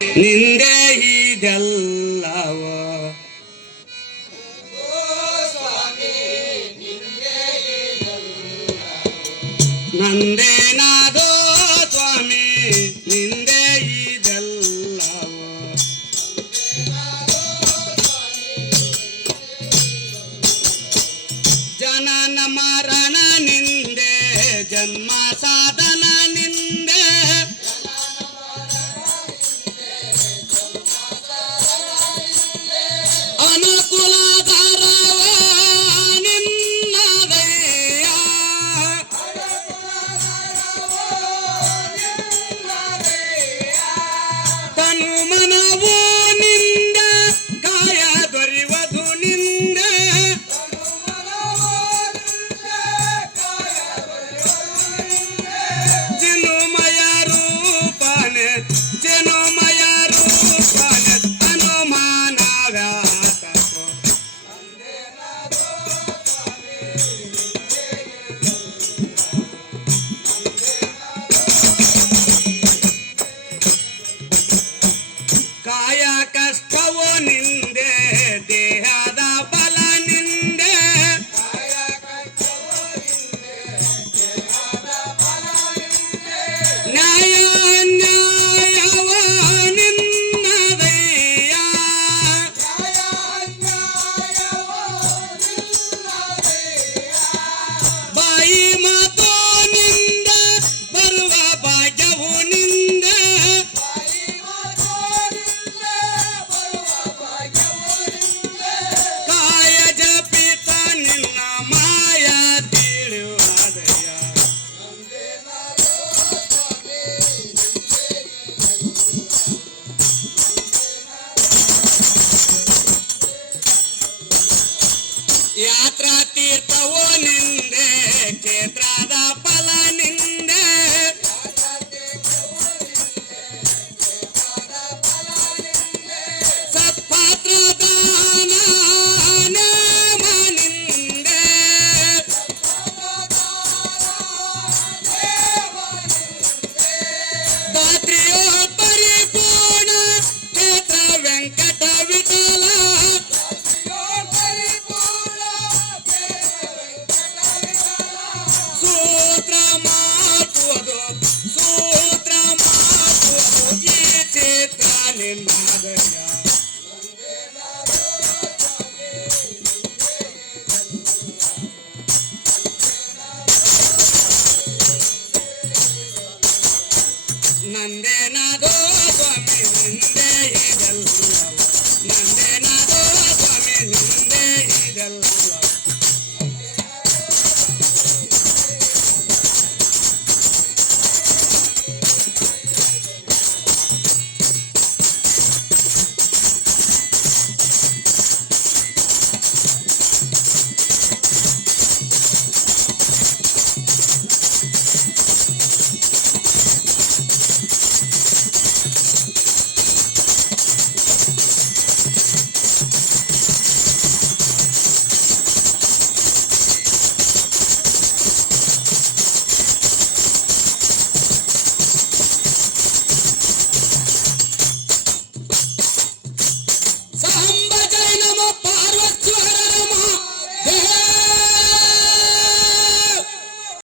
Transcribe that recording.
ನಿಂದೆ ಇದೆಲ್ಲವ ನಂದೇನಾದೋ ಸ್ವಾಮಿ ನಿಂದೆ ಇದೆಲ್ಲವ ಜನನ ಮರಣ ನಿಂದೆ ಜನ್ಮ ಸಾಧನ ನಿಂದೆ ಅನುಕೂಲಕರವ ನಿನ್ನದಯ್ಯ ತನು ಮನವೋ ನಿಂದ ಕಾಯ ದೊರೆಯುವುದು ನಿಂದೆ ಚಿನ್ಮಯ ರೂಪನೆ ಚಿನ್ಮಯ ರೂಪನೆ ಅನುಮಾನವ್ಯಾತ ಕಾಯ ಕಷ್ಟವೋ ನಿಂದೆ ದೇಹದ ಬಲ ನಿಂದೆ ನ್ಯಾಯ ನ್ಯಾಯವ ನಿನ್ನದಯ್ಯ ಬಾಯಿ ಮಾತೋ ನಿಂದ ಬರುವ ಭಾಗ್ಯವು ನಿಂದೆ ಕಾಯ ಜಪಿತ ನಿನ್ನ ಮಾಯ ತಿಳಿಯುವುದಯ್ಯ ಯಾತ್ರಾ ತೀರ್ಥವೋ ನಿಂದೆ ಕ್ಷೇತ್ರದ ಫಲ ನಿಂದೆ ಸತ್ಪಾತ್ರ ದಾನ ನೇಮ ನಿಂದೆ ದಾತ್ರಿಯೋ ಪರಿಪೂರ್ಣ ಕ್ಷೇತ್ರ ವೆಂಕಟ ವಿಠಲ ಸೂತ್ರ ಮಾತುವುದು ಈ ಚಿತ್ರ ನಿನ್ನದಯ್ಯ